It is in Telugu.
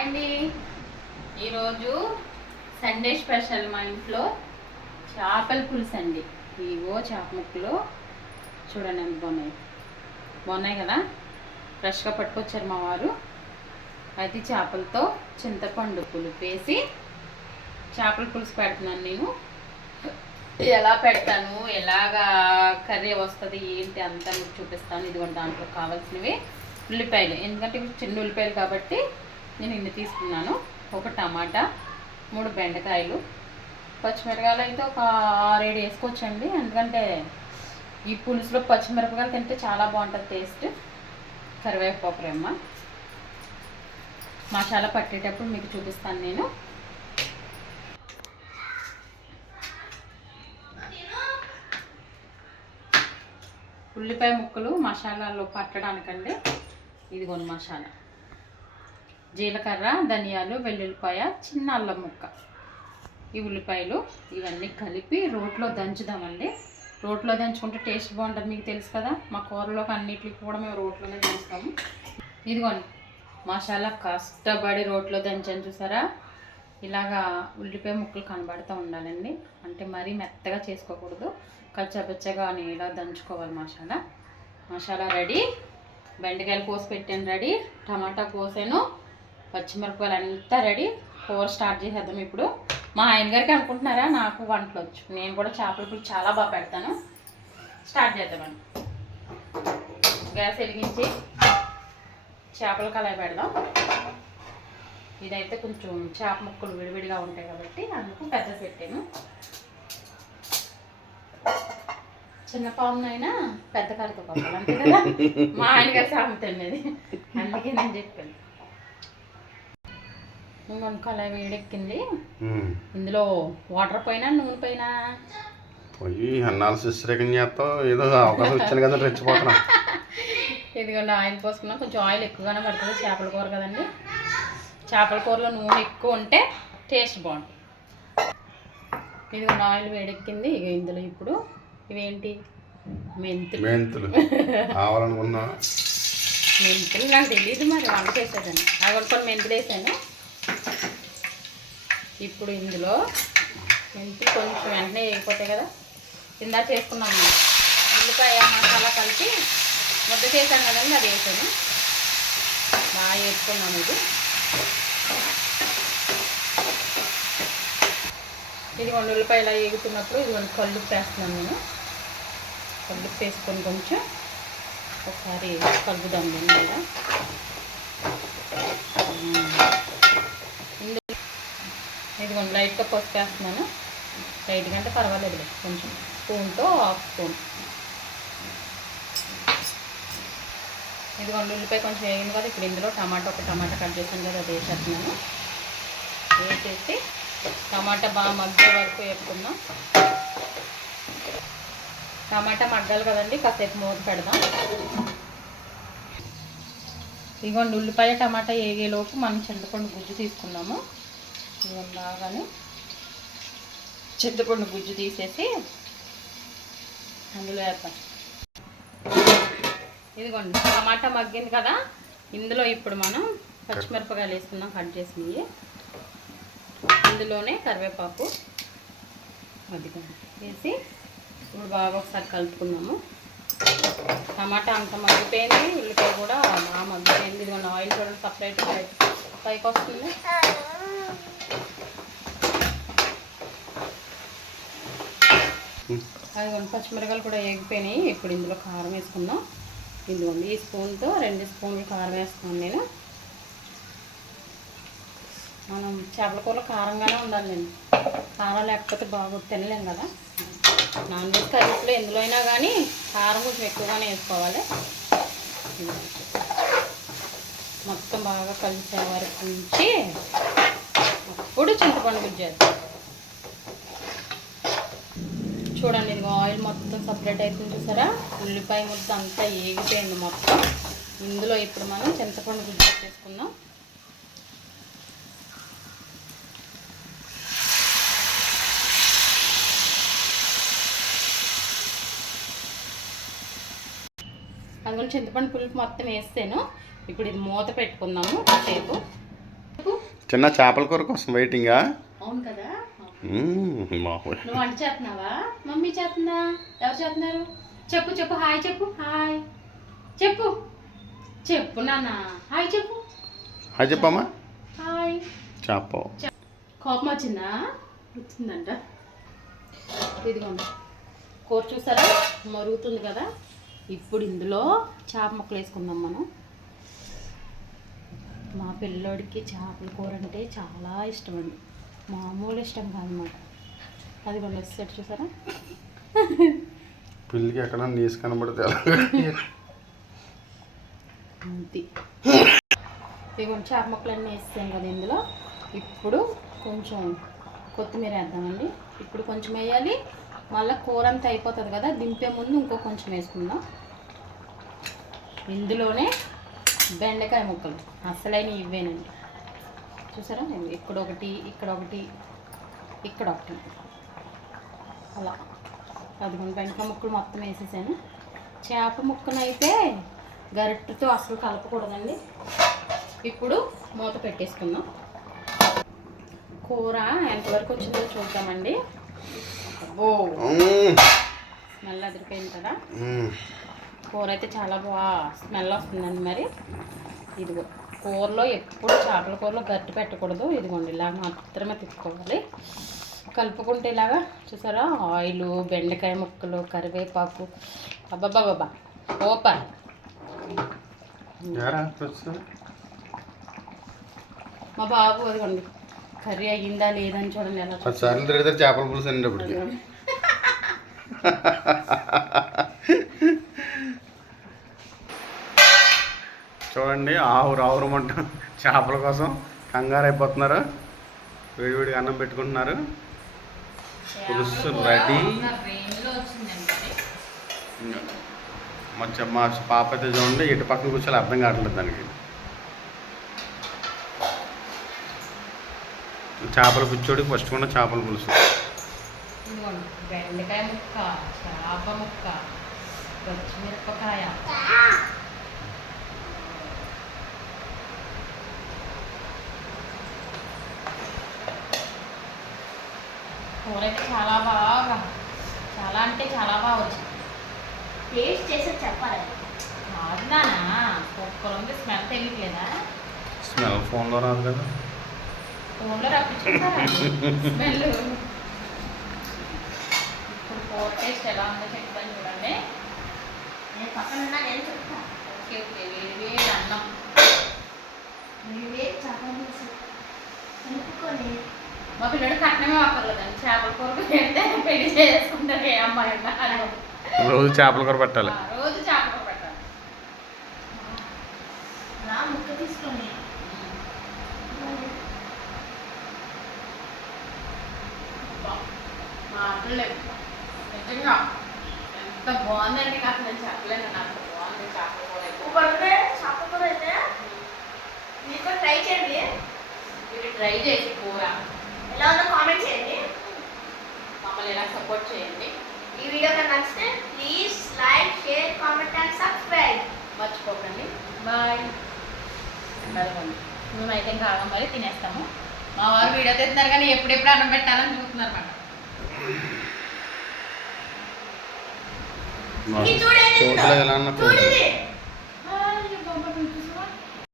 హాయ్ అండి. ఈరోజు సండే స్పెషల్ మా ఇంట్లో చేపల పులుసు అండి. ఇవో చేప ముక్కలు చూడండి ఎంత బాగున్నాయి కదా. ఫ్రెష్గా పట్టుకొచ్చారు మా వారు. అయితే చేపలతో చింతపండు పులుపు వేసి చేపల పులుసు పెడుతున్నాను. నేను ఎలా పెడతాను, ఎలాగా కర్రీ వస్తుంది ఏంటి అంతా మీకు చూపిస్తాను. ఇదిగోండి దాంట్లో కావాల్సినవి ఉల్లిపాయలు, ఎందుకంటే ఇవి చిన్న ఉల్లిపాయలు కాబట్టి నేను ఇన్ని తీసుకున్నాను. ఒక టమాటా, 3 బెండకాయలు, పచ్చిమిరకాయలు అయితే ఒక 6-7 వేసుకోవచ్చండి. ఎందుకంటే ఈ పులుసులో పచ్చిమిరపకాయలు తింటే చాలా బాగుంటుంది టేస్ట్. కరివేపాకు రెమ్మ, మసాలా పట్టేటప్పుడు మీకు చూపిస్తాను నేను. ఉల్లిపాయ ముక్కలు మసాలాలో పట్టడానికండి ఇదిగోండి మసాలా: జీలకర్ర, ధనియాలు, వెల్లుల్లిపాయ, చిన్న అల్లం ముక్క, ఈ ఉల్లిపాయలు ఇవన్నీ కలిపి రోట్లో దంచుదామండి. రోట్లో దంచుకుంటే టేస్ట్ బాగుంటుంది, మీకు తెలుసు కదా. మా కూరలోకి అన్నిటికి కూడా మేము రోట్లోనే దంచుతాము. ఇదిగోండి మసాలా కష్టపడి రోట్లో దంచాను చూసారా. ఇలాగా ఉల్లిపాయ ముక్కలు కనబడుతూ ఉండాలండి, అంటే మరీ మెత్తగా చేసుకోకూడదు, కచ్చపచ్చగా ఇలా దంచుకోవాలి. మసాలా రెడీ. బెండకాయలు కోసి పెట్టాను రెడీ, టమాటా కోసాను, పచ్చిమిరపకాయలు అంతా రెడీ. కూర స్టార్ట్ చేసేద్దాం ఇప్పుడు. మా ఆయన గారికి అనుకుంటున్నారా, నాకు వంటలు వచ్చు, నేను కూడా చేపల పులుసు చాలా బాగా పెడతాను. స్టార్ట్ చేద్దామండి. గ్యాస్ వెలిగించి చేపల కళాయి పెడదాం. ఇదైతే కొంచెం చేప ముక్కలు విడివిడిగా ఉంటాయి కాబట్టి అందుకు పెద్ద పెట్టాను. చిన్న పామునైనా పెద్ద కర్రతో కొట్టాలి, అంతే కదా. మా ఆయన గారు సాగుతుంది అది, అందుకే నేను చెప్పాను. ఇంకొక కళాయి వేడెక్కింది. ఇందులో వాటర్ పైన నూనె పైన పోయి అన్నాలు శుశ్రేఖం చేస్తాం. ఏదో అవకాశం వచ్చాను కదా, రెచ్చిపోతున్నా. ఇదిగోండి ఆయిల్ పోసుకున్నాం. కొంచెం ఆయిల్ ఎక్కువగానే పడుతుంది, చేపల కూర కదండి. చేపల కూరలో నూనె ఎక్కువ ఉంటే టేస్ట్ బాగుంటుంది. ఇదిగోండి ఆయిల్ వేడెక్కింది. ఇక ఇందులో ఇప్పుడు ఇవేంటి, మెంతులు కావాలనుకున్నా. మెంతులు నాకు తెలియదు, మరి వంట చేసేదాన్ని. అవి కొన్ని మెంతులు వేసాను. ఇప్పుడు ఇందులో మెంతులు కొంచెం వెంటనే వేగిపోతాయి కదా. ఇందా చేసుకున్నాము ఉల్లిపాయ మసాలా కలిపి ముద్ద చేశాను కదండి, అది వేసాను. బాగా వేసుకున్నాను. ఇది ఉల్లిపాయ ఇలా వేగుతున్నప్పుడు ఇది కల్లుప్పు వేస్తున్నాను నేను. కల్లుప్పు వేసుకొని కొంచెం ఒకసారి కలుపుదాం. ఇందులో ఇదిగోండి లైట్గా పసుపు వేస్తున్నాను. లైట్గా అంటే పర్వాలేదు, కొంచెం స్పూన్తో 1/2 స్పూన్. ఇదిగోండి ఉల్లిపాయ కొంచెం వేగింది కదా. ఇప్పుడు ఇందులో ఒక టమాటా కట్ చేసాను కదా, అది వేసేస్తున్నాను. వేసేసి టమాటా బాగా మగ్గే వరకు వేపుకుందాం. టమాటా మగ్గాలి కదండి, కాసేపు మూత పెడదాం. ఇదిగోండి ఉల్లిపాయ టమాటా వేగేలోపు మనం చింతపండు గుజ్జు తీసుకున్నాము. ఇదిగోండి బాగానే చింతపండు గుజ్జు తీసేసి అందులో వేద్దాం. ఇదిగోండి టమాటా మగ్గింది కదా. ఇందులో ఇప్పుడు మనం పచ్చిమిరపకాయలు వేసుకుందాం, కట్ చేసినవి. ఇందులోనే కరివేపాకు అది వేసి ఇప్పుడు బాగా ఒకసారి కలుపుకుందాము. టమాటా అంత మగ్గిపోయింది, ఉల్లిపాయ కూడా బాగా మగ్గిపోయింది. ఇదిగోండి ఆయిల్ చూడండి సపరేట్ పైకి వస్తుంది. అదిగోండి పచ్చిమిరకాయలు కూడా వేగిపోయినాయి. ఇప్పుడు ఇందులో కారం వేసుకుందాం. ఇదిగోండి ఈ స్పూన్తో 2 స్పూన్లు కారం వేస్తున్నాను నేను. మనం చేపల కూరలో కారంగానే ఉండాలండి, కారం లేకపోతే బాగా తినలేం కదా. నాన్ వెజ్ కర్రీస్లో ఎందులో అయినా కానీ కారం కొంచెం ఎక్కువగానే వేసుకోవాలి. మొత్తం బాగా కలిసే వరకు ఉంచి అప్పుడు చింతపండు గుజ్జు వేస్తాం. చూడండి ఇదిగో ఆయిల్ మొత్తం సపరేట్ అవుతుంది చూసారా. ఉల్లిపాయ ముద్ద అంతా ఏగిపోయింది మొత్తం. ఇందులో ఇప్పుడు మనం చింతపండు గుజ్జు చేసుకుందాం. అందులో చింతపండు పులుపు మొత్తం వేస్తాను. ఇప్పుడు ఇది మూత పెట్టుకుందాము కాసేపు. చిన్న చేపల కూర కోసం వెయిటింగా. అవును కదా. మామూలు. నువ్వు వంట చేస్తున్నావా? మమ్మీ చేస్తుందా? ఎవరు చేస్తున్నారు? చెప్పు చెప్పు, హాయ్ చెప్పు, హాయ్ చెప్పు, చెప్పు నాన్న, హాయ్ చెప్పు. హాయ్ చెప్పమ్మా. హాయ్. చేప కోపం వచ్చిందా? వచ్చిందంట. ఇదిగోండి కూర చూసారా మరుగుతుంది కదా. ఇప్పుడు ఇందులో చేప ముక్కలు వేసుకుందాం మనం. మా పిల్లోడికి చేపల కూర అంటే చాలా ఇష్టం అండి, మామూలు ఇష్టం కాదన్నమాట. అది కొన్ని వచ్చేసరి చూసారా. పిల్లికి ఎక్కడ నీసు కనబడితే అంతే. ఇదిగోండి చేప ముక్కలన్నీ వేసాం కదా ఇందులో. ఇప్పుడు కొంచెం కొత్తిమీర వేద్దామండి. ఇప్పుడు కొంచెం వేయాలి, మళ్ళీ కూర అంతా అయిపోతుంది కదా, దింపే ముందు ఇంకో కొంచెం వేసుకుందాం. ఇందులోనే బెండకాయ ముక్కలు అసలైన ఇవేనండి. చూసారా, ఇక్కడ ఒకటి, ఇక్కడ ఒకటి, ఇక్కడ ఒకటి, అలా 11 బెండకాయ ముక్కలు మొత్తం వేసేసాను. చేప ముక్కనైతే గరిటెతో అసలు కలపకూడదండి. ఇప్పుడు మూత పెట్టేసుకుందాం. కూర ఎంతవరకు వచ్చిందో చూద్దామండి. ఓ స్మెల్ అదిరిపోయింది కదా. కూర అయితే చాలా బాగా స్మెల్ వస్తుందండి. మరి ఇదిగో కూరలో ఎప్పుడు చేపల కూరలో గట్టి పెట్టకూడదు. ఇదిగోండి ఇలాగ మాత్రమే తిప్పుకోవాలి. కలుపుకుంటే ఇలాగా చూసారా, ఆయిల్, బెండకాయ ముక్కలు, కరివేపాకు, అబ్బాబ్బాబ్బా ఓపర్. మా బాబు అదిగోండి కర్రీ అయ్యిందా లేదని చూడండి ఎలా చేపల పులుసు అనేటప్పటికి. చూడండి ఆవురమంట చేపల కోసం కంగారు అయిపోతున్నారు. వేడివేడిగా అన్నం పెట్టుకుంటున్నారు. పులుసు రెడీ. మా పాప అయితే చూడండి ఇటు పక్కన కూర్చొని అర్థం కావట్లేదు దానికి. చేపల పుచ్చోడికి ఫస్ట్ కూడా చేపల పులుసు. బెండకాయ ముక్క, చేప ముక్క, పచ్చిమిరపకాయ, కూర అయితే చాలా బాగా, చాలా అంటే చాలా బాగా వచ్చింది. టేస్ట్ చేసి చెప్పాలి. కాదు నాన్న, సూపర్ ఉంది. స్మెల్ తెలియట్లేదా? స్మెల్ ఫోన్లో రాదు కదా. ఫోన్లో రప్పించుకుంటారా స్మెల్. ఇప్పుడు కూర టేస్ట్ ఎలా ఉందో చెప్తాను చూడండి. నేను పక్కన నేను చెప్తాను. Okay okay. వేడి వేడి అన్నం, వేడి వేడి చేపల పులుసు కలుపుకొని. మా పిల్లడు కట్నమే వాపర్లేదండి, చేపల కూర పెడితే పెళ్లి చేసుకుంటారు ఏ అమ్మాయి అన్న. రోజు చేపల కూర పెట్టాలి. రోజు చేపల కూర పెట్టాలి. నా ముక్క తీసుకొని మాటలేదు నిజంగా ఎంత బాగుందండి. నాకు నేను చెప్పలేను, నాకు బాగుంది చేపల కూర అయితే. చేపల కూర అయితే మీరు కూడా ట్రై చేయండి. మీరు ట్రై చేసి కూర ఎలా ఉందో కామెంట్ చేయండి. మమ్మల్ని ఎలా సపోర్ట్ చేయండి. ఈ వీడియో కనుక నచ్చితే please like, share, comment and subscribe మర్చిపోకండి. బాయ్. మేమైతే కాగా మరి తినేస్తాము. మా వారు వీడియో తీస్తున్నారు కానీ ఎప్పుడెప్పుడు అన్నం పెట్టాలని చూస్తున్నారు అన్నమాట. చూడలేదు ఎలా అన్న